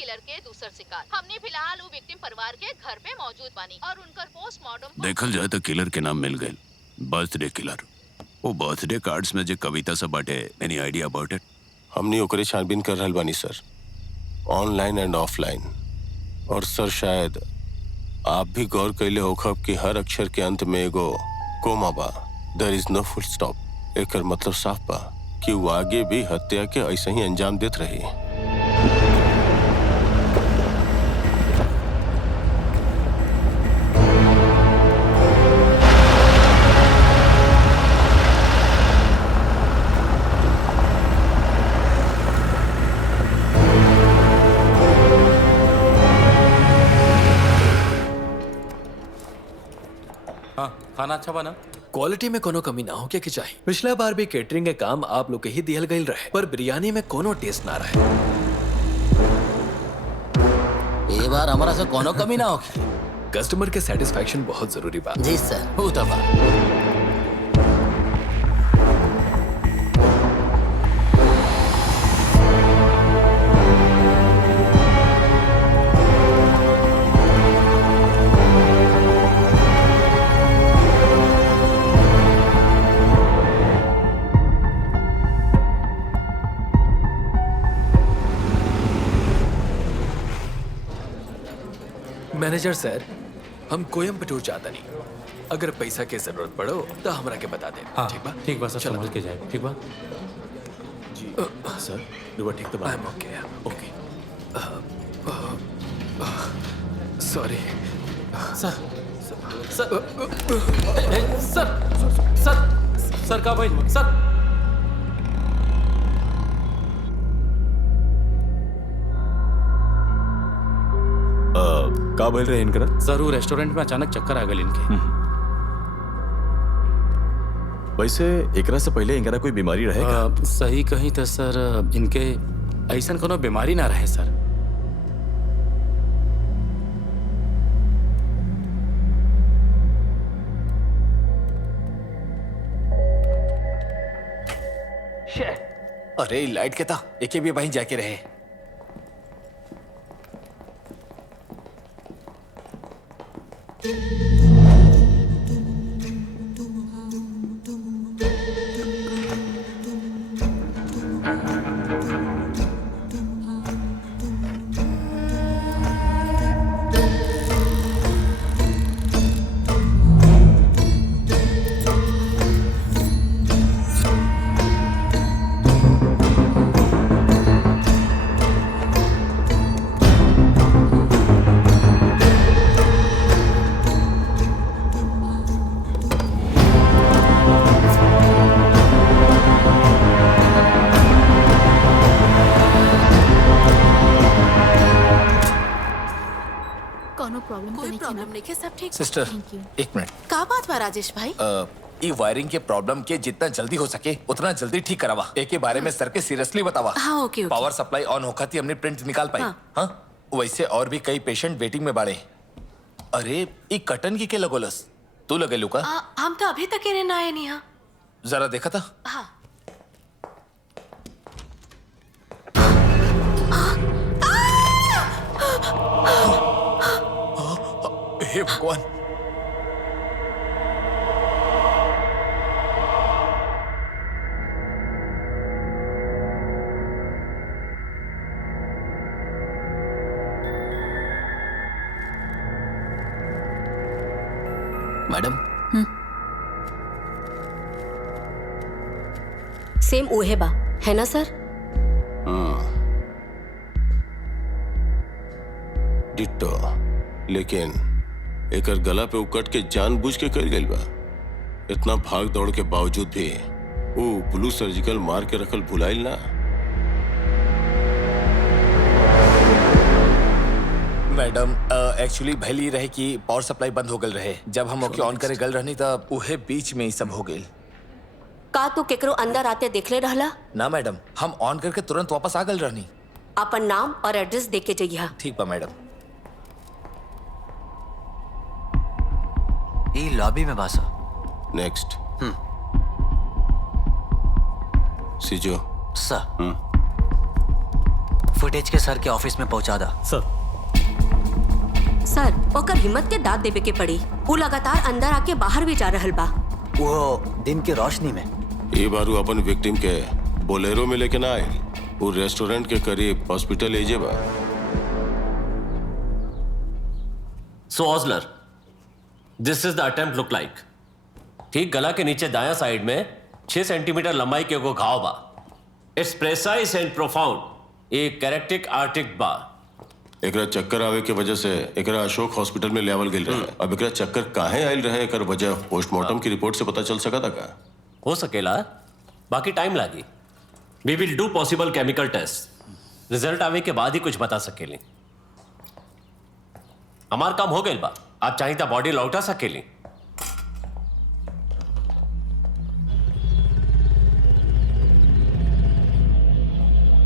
Killer के दूसर शिकार। हमने फिलहाल वो विक्टिम परिवार के घर पे मौजूद बानी और उनकर पोस्टमार्टम देखल जाए तो किलर के नाम मिल गए, बर्थडे किलर। वो बर्थडे कार्ड्स में जो कविता सब बाटे, एनी आइडिया अबाउट इट? हमने ओकरे छानबीन कर रहल बानी सर, ऑनलाइन एंड ऑफलाइन। और सर शायद आप भी गौर कैले होखब कि हर अक्षर के अंत में एगो कोमा बा, there is no full stop. एकर मतलब साफ बा कि वो आगे भी हत्या के ऐसे ही अंजाम देत रही। खाना अच्छा बना? क्वालिटी में कोनो कमी ना हो क्या कि चाहिए। पिछला बार भी केटरिंग के काम आप लोग के ही दियल गईल रहे, पर बिरयानी में कोनो टेस्ट ना रहे। ये बार हमारा से कोनो कमी ना होगी। कस्टमर के सेटिस्फैक्शन बहुत जरूरी बात। जी सर, वो तो बात। मैनेजर सर, हम कोयम्बटूर जाता नहीं। अगर पैसा की जरूरत पड़ो तो हमरा के बता दे। हाँ, ठीक बा? ठीक बा सर, चलो। संभल के जाए। ठीक बा जी सर, दुआ ठीक तो बा। I am okay. Okay. Sorry सर। सर सर सर सर का भाई सर। का बोल रहे इनकरा? सर वो रेस्टोरेंट में अचानक चक्कर आ गए इनके। वैसे एकरा से पहले इनकरा कोई बीमारी रहेगा? सही कहीं तो सर इनके ऐसा कोनो बीमारी ना रहे सर। अरे लाइट के था एके भी वहीं जाके रहे। कोई प्रॉब्लम नहीं है, सब ठीक। सिस्टर एक मिनट। का बात बा राजेश भाई? ये वायरिंग के प्रॉब्लम के जितना जल्दी हो सके उतना जल्दी ठीक करावा। एक के बारे में सर के सीरियसली बतावा। हाँ ओके। पावर सप्लाई ऑन होकर थी, हमने प्रिंट निकाल पाई। हाँ वैसे और भी कई पेशेंट वेटिंग में बाड़े। अरे ये कटन की के लगोलस तू लगे लुका? हम तो अभी तक इन्हें ना आए नहीं। हाँ जरा देखा था। हाँ हे भगवान। मैडम सेम उहे बा है ना सर? डिट्टो, लेकिन एकर गला पे उकट के जानबूझ के कर गइल बा। इतना भाग दौड़ के बावजूद भी वो ब्लू सर्जिकल मार के रखल भुलाइल ना। मैडम एक्चुअली भले रहे कि पावर सप्लाई बंद हो गल रहे। जब हम ओके ऑन करे गल रहनी तब उहे बीच में ही सब हो गई। का तू केकरो अंदर आते देखले रहला? ना मैडम, हम ऑन करके तुरंत वापस आ गल रहनी। अपन नाम और एड्रेस दे के जाइए। ठीक बा मैडम। ये लॉबी में बासा। नेक्स्ट सिजो सर फुटेज के सर के ऑफिस में पहुंचा दा। सर। सर ओकर हिम्मत के दाद देवे के पड़ी। वो लगातार अंदर आके बाहर भी जा रहल बा। वो दिन की रोशनी में। ये बारू अपन विक्टिम के बोलेरो में लेके ना आए। वो रेस्टोरेंट के करीब हॉस्पिटल एजे बा। सो ऑजलर, दिस इज द अटेम्प्ट लुक लाइक। ठीक गला के नीचे दायां साइड में 6 सेंटीमीटर लंबाई के एगो घाव बा। It's precise and profound. एक कैरेक्टिक आर्टिक बा। एकरा चक्कर आवे के वजह से एकरा अशोक हॉस्पिटल में लेवल गिल रहा। अब एकरा चक्कर काहे आयल रहे एकर वजह पोस्टमार्टम की रिपोर्ट से पता चल सका था का? हो सकेला, बाकी टाइम लागी। We will do possible chemical test. Result आवे के बाद ही कुछ बता सकेली। हमार काम हो गइल बा। आप चाही तो बॉडी लौटा सकेली।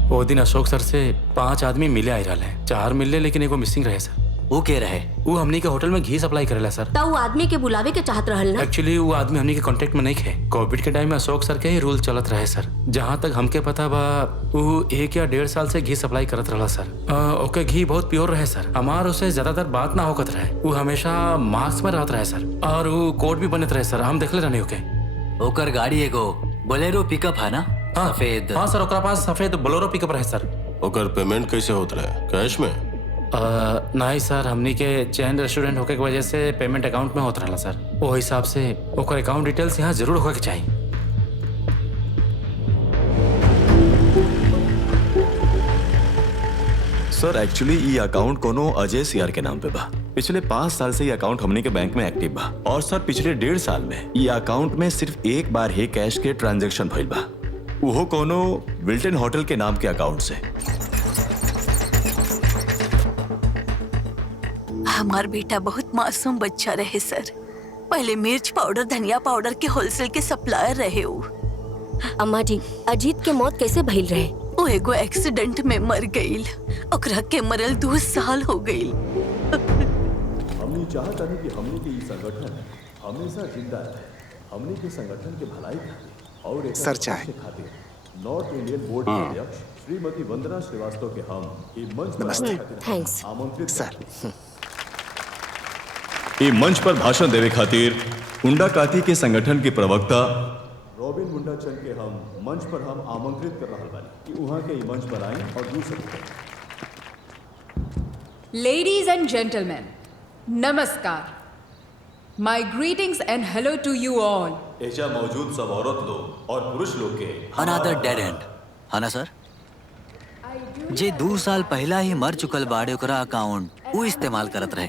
वो दिन अशोक सर से 5 आदमी मिले आए रहा है। 4 मिले लेकिन एगो मिसिंग रहे सर। वो के रहे? वो हमनी के होटल में घी सप्लाई करेला सर। ता वो आदमी के बुलावे के चाहत रहल ना? एक्चुअली वो आदमी हमनी के कांटेक्ट में नहीं थे। कोविड के टाइम में अशोक सर के ही रूल चलत रहे सर। जहाँ तक हमके पता बा वो 1 या 1.5 साल से घी सप्लाई करत रहा सर। ओके घी बहुत प्योर रहे सर। हमार उसे ज्यादातर बात ना होकत रहे। वो हमेशा मास्क में रहत रहे सर और वो कोट भी बनत रहे सर। हम देखले रहने ओके। ओकर गाड़ी एगो बोलेरो पिकअप है ना? सफेद। हाँ सर, ओकरा पास सफेद बोलेरो पिकअप रहे सर। ओकर पेमेंट कैसे होत रहे? कैश में? नहीं सर, हमनी के चैन रेस्टोरेंट होके की वजह से पेमेंट अकाउंट में होत रहा सर। वो हिसाब से ओकर अकाउंट डिटेल्स यहाँ जरूर होके चाहिए। सर एक्चुअली ये अकाउंट कोनो अजय सियार के नाम पे बा। पिछले 5 साल से ये अकाउंट हमनी के बैंक में एक्टिव बा। और सर पिछले 1.5 साल में ये अकाउंट में सिर्फ एक बार ही कैश के ट्रांजैक्शन भइल बा। वो कोनो विल्टन होटल के नाम के अकाउंट से। हमार बेटा बहुत मासूम बच्चा रहे सर। पहले मिर्च पाउडर धनिया पाउडर के होलसेल के सप्लायर रहे वो। अम्मा जी, अजीत के मौत कैसे भइल रहे? वो एगो एक्सीडेंट में मर गईल। ओकरा के मरल 2 साल हो गईल। हमनी चाहता है कि हमनी के ये संगठन हमेशा जिंदा रहे। हमनी के संगठन के भलाई और एक सर चाहे नॉर्थ इंडियन बोर्ड के अध्यक्ष श्रीमती वंदना श्रीवास्तव के हम ये मंच पर आमंत्रित सर। ये मंच पर भाषण देवे खातिर मुंडा काती के संगठन के प्रवक्ता रॉबिन मुंडा चंद के हम मंच पर हम आमंत्रित कर रहा बानी कि वहां के मंच पर आए और दूसरे। Ladies and gentlemen, नमस्कार। My greetings and hello to you all. एजा मौजूद सब औरत लोग और पुरुष लोग के अनदर डेड एंड है ना सर? जे 2 साल पहला ही मर चुकल बाड़े ओकरा अकाउंट वो इस्तेमाल करत रहे।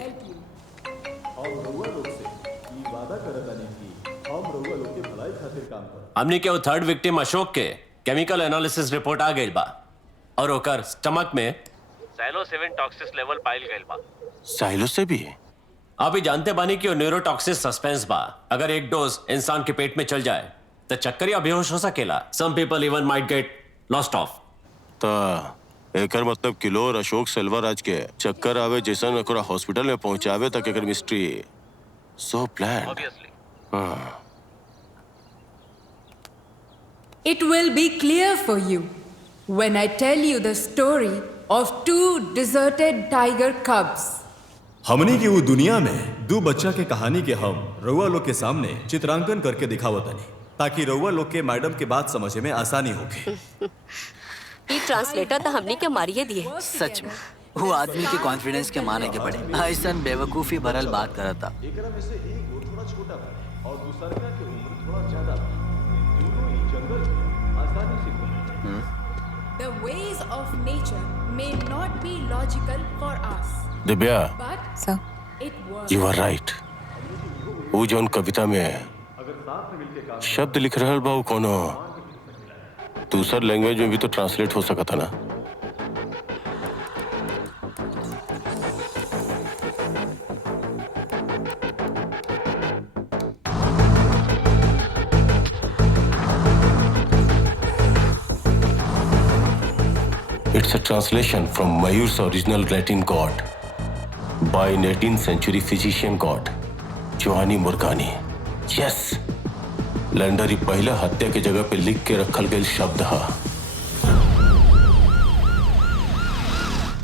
हमनी के वो 3rd विक्टिम अशोक के केमिकल एनालिसिस रिपोर्ट आ गइल बा और ओकर स्टमक में साइलोसिबिन टॉक्सिस लेवल पाइल गइल बा। साइलोसिबिन? आप ही जानते बानी कि वो न्यूरोटॉक्सिस सस्पेंस बा। अगर एक डोज इंसान के पेट में चल जाए तो चक्कर या बेहोश हो सकेला। Some people even might get lost of. ता एकर मतलब किलो और अशोक सेल्वराज के चक्कर आवे जैसन ओकरा हॉस्पिटल में पहुंचावे तक एकर मिस्ट्री सो प्लान। ऑब्वियसली। हाँ। It will be clear for you when I tell you the story of 2 deserted tiger cubs. हमनी की वो दुनिया में 2 बच्चा के कहानी के हम रउआ लोग के सामने चित्रांकन करके दिखावतनी ताकि रउआ लोग के मैडम के बात समझे में आसानी होगी। ये ट्रांसलेटर तो हमने के मारिए दिए। सच में वो आदमी के कॉन्फिडेंस के माने के पड़े। ऐसा बेवकूफी भरल बात करत था। एकरा में से एक वो थोड़ा छोटा बा और दूसरा के उम्र थोड़ा ज्यादा बा। दोनों ही जंगल में आसानी से घूमते। The ways of nature may not be logical for us. Divya, But it was. you are right. वो जौन कविता में शब्द लिख रहल बा कोनो दूसर लैंग्वेज में भी तो ट्रांसलेट हो सकता ना। It's a translation from Mayur's original Latin god by 18th century physician god जोहानी मुर्गानी। Yes, लैंडर ही पहला हत्या के जगह पे लिख के रखल गए शब्द है।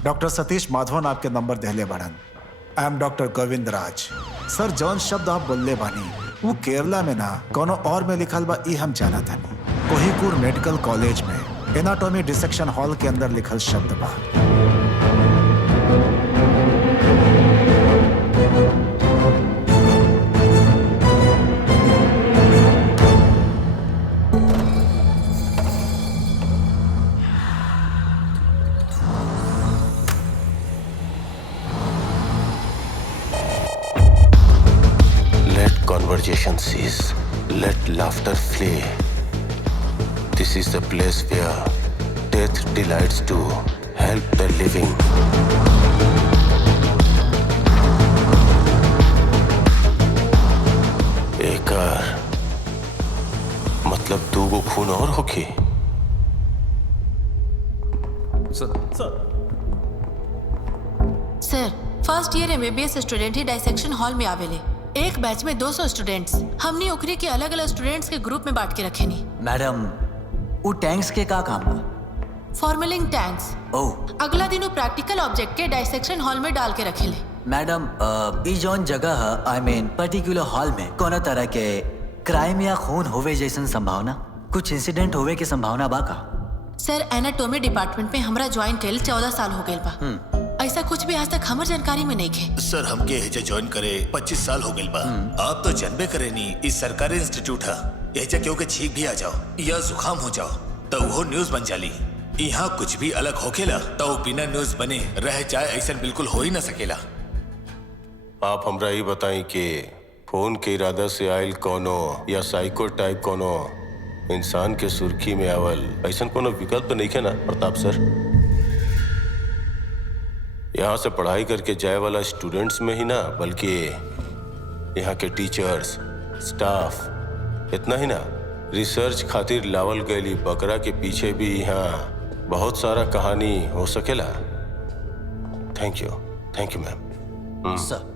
डॉक्टर सतीश माधवन आपके नंबर देहले बाड़न। आई एम डॉक्टर गोविंद राज। सर जौन शब्द आप बोलले बानी वो केरला में ना कोनो और में लिखल बा ई हम जाना तानी। कोहिकूर मेडिकल कॉलेज में एनाटॉमी डिसेक्शन हॉल के अंदर लिखल शब्द बा। Conversation cease. Let laughter flee. This is the place where death delights to help the living. एकर मतलब दो गो खून और होखी। सर फर्स्ट ईयर MBBS स्टूडेंट ही डाइसेक्शन हॉल में आवेले। एक बैच में 200 स्टूडेंट्स। हमने ओकरी के अलग अलग स्टूडेंट्स के ग्रुप में बांट के रखे नी। मैडम वो टैंक्स के का काम बा? Formalin tanks. ओह अगला दिन वो प्रैक्टिकल ऑब्जेक्ट के डाइसेक्शन हॉल में डाल के रखेले। मैडम ई जौन जगह है आई मीन पर्टिकुलर हॉल में कोनो तरह के क्राइम या खून होवे जैसन संभावना, कुछ इंसिडेंट होवे के संभावना बा का? सर एनाटॉमी डिपार्टमेंट में हमरा ज्वाइन कइल 14 साल हो गइल बा। ऐसा कुछ भी आज तक हमर जानकारी में नहीं है। सर हमके एजे ज्वाइन करे 25 साल हो गइल बा। आप तो जानबे करे नी इस सरकारी इंस्टीट्यूट है। एजे क्यों के छींक भी आ जाओ या जुकाम हो जाओ तो वो न्यूज बन जाली। यहाँ कुछ भी अलग होखेला तो बिना न्यूज बने रह जाए ऐसा बिल्कुल हो ही ना सकेला। आप हमरा ये बताई कि फोन के इरादा से आयल कोनो या साइको टाइप कोनो इंसान के सुर्खी में आवल ऐसा कोनो विकल्प नहीं है ना प्रताप सर? यहाँ से पढ़ाई करके जाए वाला स्टूडेंट्स में ही ना बल्कि यहाँ के टीचर्स, स्टाफ, इतना ही ना रिसर्च खातिर लावल गयली बकरा के पीछे भी यहाँ बहुत सारा कहानी हो सकेला। Thank you ma'am. सर